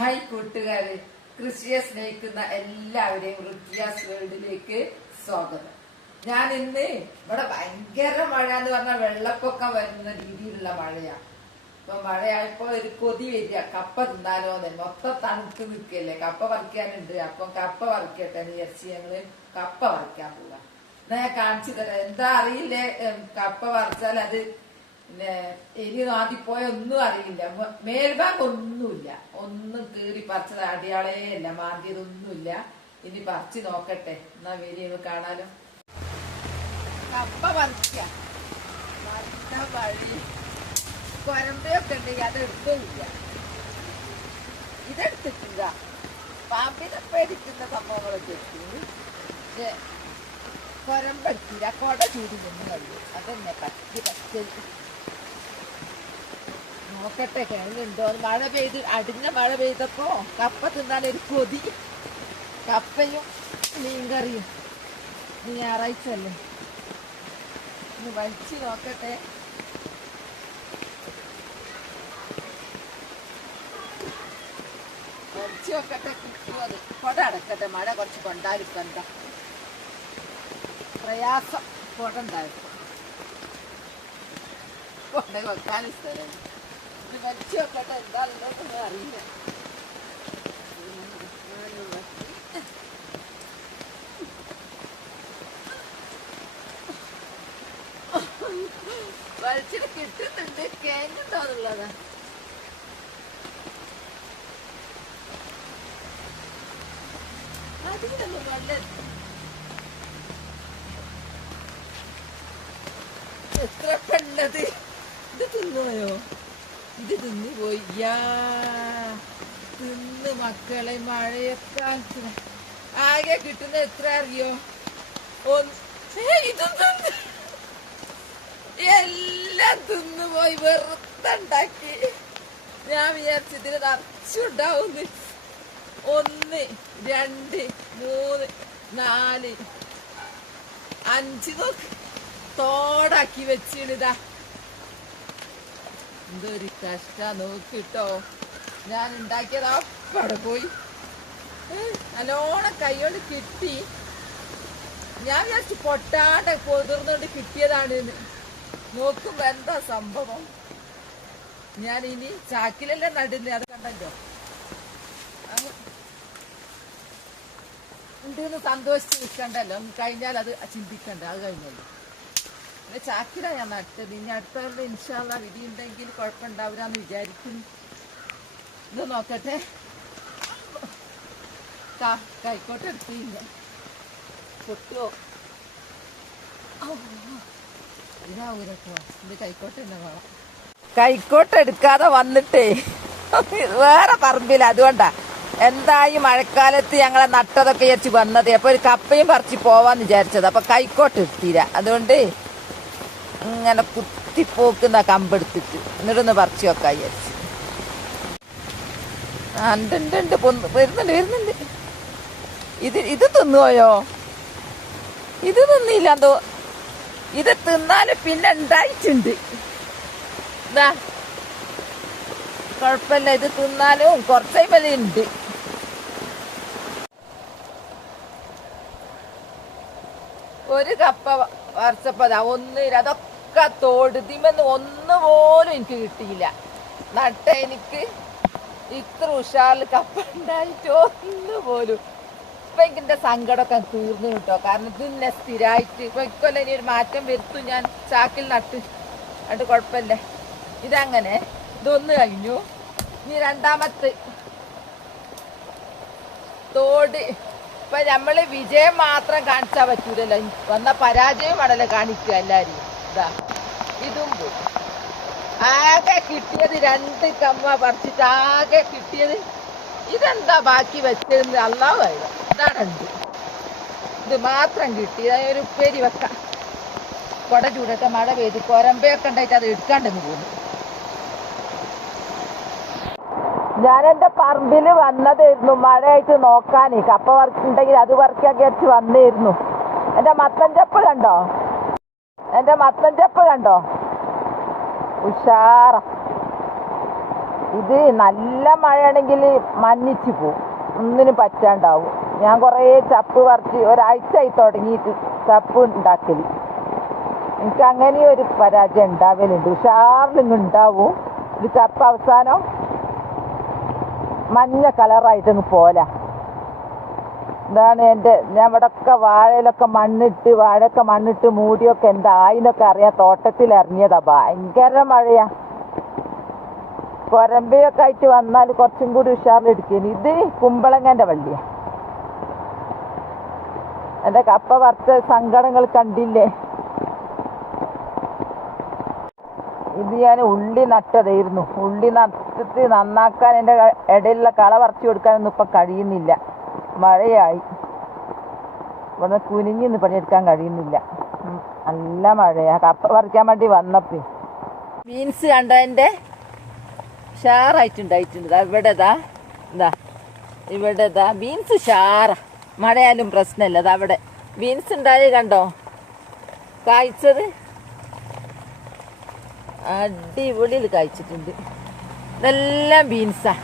Hi കൂട്ടുകാരെ, കൃഷിയെ സ്നേഹിക്കുന്ന എല്ലാവരെയും ഋത്വിയാസ് വേൾഡിലേക്ക് സ്വാഗതം. ഞാൻ ഇന്ന് ഇവിടെ ഭയങ്കര മഴ എന്ന് പറഞ്ഞാൽ വെള്ളപ്പൊക്കം വരുന്ന രീതിയിലുള്ള മഴയാണ്. ഇപ്പൊ മഴയായപ്പോ ഒരു കൊതി വരിക, കപ്പ തിന്നാലോ എന്ന്. മൊത്തം തണുത്ത് നിൽക്കല്ലേ, കപ്പ പറിക്കാനുണ്ട്. അപ്പം കപ്പ പറിക്കട്ടെ എന്ന് വിചാരിച്ച് ഞങ്ങള് കപ്പ പറിക്കാൻ പോവാ. എന്നാ ഞാൻ കാണിച്ചു തരാം. എന്താ അറിയില്ലേ, കപ്പ പറിച്ചാൽ അത് പിന്നെ എരി നാദിപ്പോയ ഒന്നും അറിയില്ല. മേൽഭാഗം ഒന്നുമില്ല, ഒന്നും കീറി പറിച്ചത് അടിയാളേ അല്ല, മാന്തിയതൊന്നുമില്ല. ഇനി പറിച്ച് നോക്കട്ടെ. എന്നാ വരി കാണാലോ. കപ്പ പറിക്ക നല്ല വഴി കൊരമ്പയൊക്കെ ഉണ്ടെങ്കിൽ അത് എടുക്കില്ല. ഇതെടുത്തിട്ടില്ല. പാമ്പിനൊപ്പം എടുക്കുന്ന സംഭവങ്ങളൊക്കെ എടുത്തു. കൊരമ്പെടുത്തില്ല. കൊട ചൂടി നിന്ന് കഴിയും. അതന്നെ പച്ച നോക്കട്ടെ കിണറുണ്ടോ. മഴ പെയ്ത് അടിഞ്ഞ മഴ പെയ്തപ്പോ കപ്പ തിന്നാൻ ഒരു കൊതി. കപ്പയും മീൻകറിയും. ഞായറാഴ്ച അല്ലേ, ഒന്ന് വലിച്ചു നോക്കട്ടെ. വലിച്ചു നോക്കട്ടെ, കിട്ടുമോ. അത് കൊട അടക്കട്ടെ, മഴ കുറച്ച് കൊണ്ടാലിക്കണ്ട. പ്രയാസം കൊട ഉണ്ടായിരുന്നു. കൊട വെക്കാൻ സ്ഥലം ഇത് വലിച്ചു നോക്കട്ടെ. എന്താ ഉള്ളതെന്ന് അറിയില്ല. വലിച്ചിട്ട് കിട്ടുന്നുണ്ട്. കേങ്ങുണ്ടോന്നുള്ളതാ. അതിലൊന്നും നല്ല എത്ര പെണ്ണത്. ഇത് തിന്നോയോ? ഇത് തിന്നു പോയി. തിന്ന് മക്കളെ. മഴയൊക്കെ ആകെ കിട്ടുന്ന എത്ര അറിയോ? ഇതും തിന്ന് എല്ലാം തിന്നുപോയി. വെറുതെ ഉണ്ടാക്കി. ഞാൻ വിചാരിച്ചതിന് നിറച്ചുണ്ടാവുന്നു. 1 2 3 4 5 നോക്ക് തോടാക്കി വെച്ചിടാ. എന്തൊരു കഷ്ട നോക്കിട്ടോ. ഞാൻ ഉണ്ടാക്കിയത് അവിടെ പോയി. നല്ലോണം കൈയോട് കിട്ടി. ഞാൻ വിചാരിച്ചു പൊട്ടാണ്ട് പൊതിർന്നോണ്ട് കിട്ടിയതാണ്. നോക്കുമ്പോ എന്താ സംഭവം. ഞാൻ ഇനി ചാക്കിലല്ലേ നടുന്നത്. അത് കണ്ടല്ലോ. ഉണ്ടെന്ന് സന്തോഷിച്ച് നിൽക്കണ്ടല്ലോ. കഴിഞ്ഞാൽ അത് ചിന്തിക്കണ്ട. അത് കഴിഞ്ഞല്ലോ. പിന്നെ ചാക്കിലാണ് ഞാൻ നട്ടത്. ഇനി അടുത്ത ഇൻഷാ അല്ലാഹ് വിധി ഉണ്ടെങ്കിൽ കുഴപ്പമുണ്ടാവില്ലാന്ന് വിചാരിക്കുന്നു. ഇത് നോക്കട്ടെ. കൈക്കോട്ട് എടുത്തില്ല. പൊട്ടുവോ? ഇതാവൂരട്ടോ. ഇത് കൈക്കോട്ട് തന്നെ വേണം. കൈക്കോട്ട് എടുക്കാതെ വന്നിട്ടേ വേറെ പറമ്പില്ല. അതുകൊണ്ടാ എന്തായി മഴക്കാലത്ത് ഞങ്ങളെ നട്ടതൊക്കെ വിചാരിച്ച് വന്നത്. അപ്പൊ ഒരു കപ്പയും പറിച്ച് പോവാന്ന് വിചാരിച്ചത്. അപ്പൊ കൈക്കോട്ട് എടുത്തില്ല. അതുകൊണ്ട് ഇങ്ങനെ കുത്തിപ്പോക്കുന്ന കമ്പെടുത്തിട്ട് എന്നിട്ടൊന്ന് പറിച്ചു വെക്കാൻ വിചാരിച്ചു. ഉണ്ട് വരുന്നുണ്ട്. ഇത് തിന്നുപോയോ? ഇത് തിന്നില്ല എന്തോ. ഇത് തിന്നാല് പിന്നെ ഉണ്ടായിട്ടുണ്ട്. എന്താ കുഴപ്പമില്ല. ഇത് തിന്നാലും കുറച്ചേ ഉണ്ട്. ഒരു കപ്പ പറിച്ചപ്പോ അതൊക്കെ തോടുതിമെന്ന് ഒന്നുപോലും എനിക്ക് കിട്ടിയില്ല. നട്ട എനിക്ക് ഇത്ര ഉഷാറിൽ കപ്പ ഉണ്ടായിട്ട് ഒന്നുപോലും. ഇപ്പൊ എനിക്കെന്റെ സങ്കടമൊക്കെ തീർന്നു കിട്ടോ. കാരണം ഇതിന്നെ സ്ഥിരമായിട്ട് ഇപ്പൊ ഇക്കൊല്ലം ഇനി ഒരു മാറ്റം വരുത്തും. ഞാൻ ചാക്കിൽ നട്ട് അത് കുഴപ്പമില്ല. ഇതങ്ങനെ ഇതൊന്ന് കഴിഞ്ഞു. ഇനി രണ്ടാമത്തെ തോട്. ഇപ്പൊ നമ്മള് വിജയം മാത്രം കാണിച്ചാൽ പറ്റൂലല്ലോ. വന്ന പരാജയമാണല്ലോ കാണിക്കുക എല്ലാരും. ഇതാ ഇതും പോയി. ആകെ കിട്ടിയത് 2 കമ്മ പറിച്ചിട്ട് ആകെ കിട്ടിയത്. ഇതെന്താ ബാക്കി വെച്ചതെന്ന് അല്ലാഹു അറിയാം. ഇതാണുണ്ട്. ഇത് മാത്രം കിട്ടി. ഒരു ഉപ്പേരി വെക്കാം. കൊട ചൂടൊക്കെ മഴ പെയ്ത് കൊരമ്പയൊക്കെ ഉണ്ടായിട്ട് അത് എടുക്കാണ്ടെന്ന് പോകുന്നു. ഞാനെന്റെ പറമ്പില് വന്നതായിരുന്നു മഴയായിട്ട് നോക്കാൻ. കപ്പ ഉണ്ടെങ്കിൽ അത് പറിക്കാൻ വിചാരിച്ച് വന്നിരുന്നു. എന്റെ മത്തഞ്ചപ്പ് കണ്ടോ? ഉഷാറ. ഇത് നല്ല മഴയാണെങ്കിൽ മഞ്ഞിച്ച് പോവും, ഒന്നിനും പറ്റാണ്ടാവും. ഞാൻ കുറേ ചപ്പ് പറിച്ച് ഒരാഴ്ചയായി തുടങ്ങിയിട്ട് ചപ്പ് ഉണ്ടാക്കല്. എനിക്ക് അങ്ങനെ ഒരു പരാജയം ഉണ്ടാവലുണ്ട്. ഉഷാറിലിങ്ങ് ഉണ്ടാവും. ഇത് ചപ്പ് അവസാനം മഞ്ഞ കളറായിട്ടങ്ങ് പോല. ഇതാണ് ഞാൻ ഇവിടെയൊക്കെ വാഴയിലൊക്കെ വാഴയൊക്കെ മണ്ണിട്ട് മൂടിയൊക്കെ എന്തായിന്നൊക്കെ അറിയാം. തോട്ടത്തിൽ ഇറങ്ങിയതാ, ഭയങ്കര മഴയാ. കൊരമ്പയൊക്കെ ആയിട്ട് വന്നാൽ കുറച്ചും കൂടി ഉഷാറിലെടുക്കേന്. ഇത് കുമ്പളങ്ങന്റെ വള്ളിയാ. എന്റെ കപ്പ വറുത്ത സങ്കടങ്ങൾ കണ്ടില്ലേ? ഇത് ഞാൻ ഉള്ളി നട്ടതായിരുന്നു. ഉള്ളി നട്ടിട്ട് നന്നാക്കാൻ എൻ്റെ ഇടയിലുള്ള കള പറിച്ചു കൊടുക്കാനൊന്നും ഇപ്പം കഴിയുന്നില്ല. മഴയായി. ഇവിടെ കുനിഞ്ഞിന്ന് പണിയെടുക്കാൻ കഴിയുന്നില്ല, നല്ല മഴയാ. കപ്പ പറിക്കാൻ വേണ്ടി വന്നപ്പോ ബീൻസ് കണ്ടതിൻ്റെ ഷാറായിട്ടുണ്ടായിട്ടുണ്ട്. ഇവിടെതാ ബീൻസ് ഷാറ. മഴയായാലും പ്രശ്നമില്ല. അവിടെ ബീൻസ് ഉണ്ടായത് കണ്ടോ, കായ്ച്ചത് അടിപൊളിയിൽ കായ്ച്ചിട്ടുണ്ട്. ഇതെല്ലാം ബീൻസാ.